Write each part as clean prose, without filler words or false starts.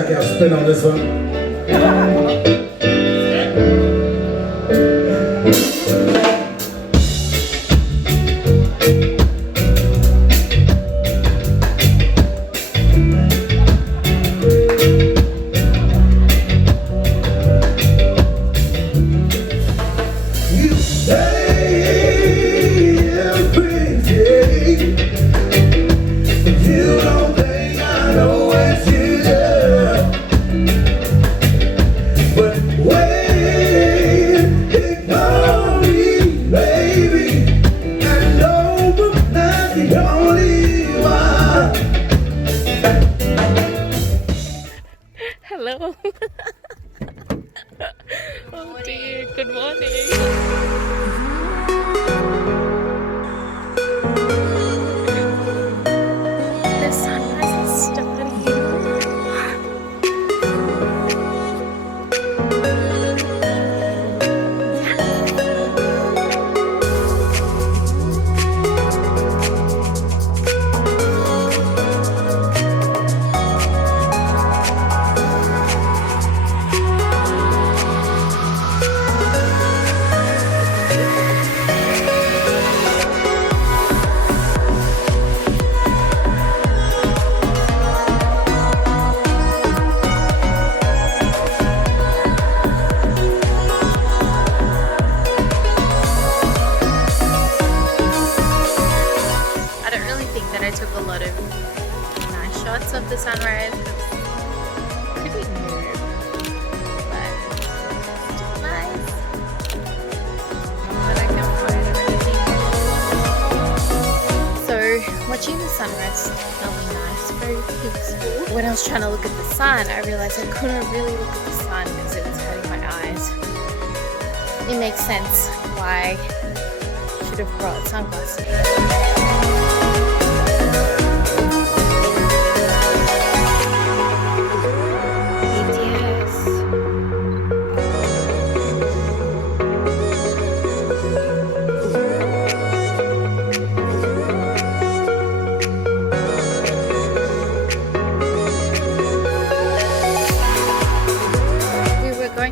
check out spin on this one. Hello. Oh dear, good morning. The sunrise is starting. I took a lot of nice shots of the sunrise. It's pretty new, but still nice. But I can find everything. So watching the sunrise felt nice, very peaceful. When I was trying to look at the sun, I realized I couldn't really look at the sun because it was hurting my eyes. It makes sense why I should have brought sunglasses.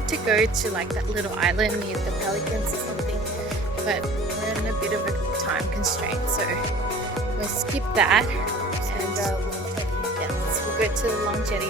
To go to like that little island near the pelicans or something, but we're in a bit of a time constraint, so we'll skip that and yes, we'll go to the long jetty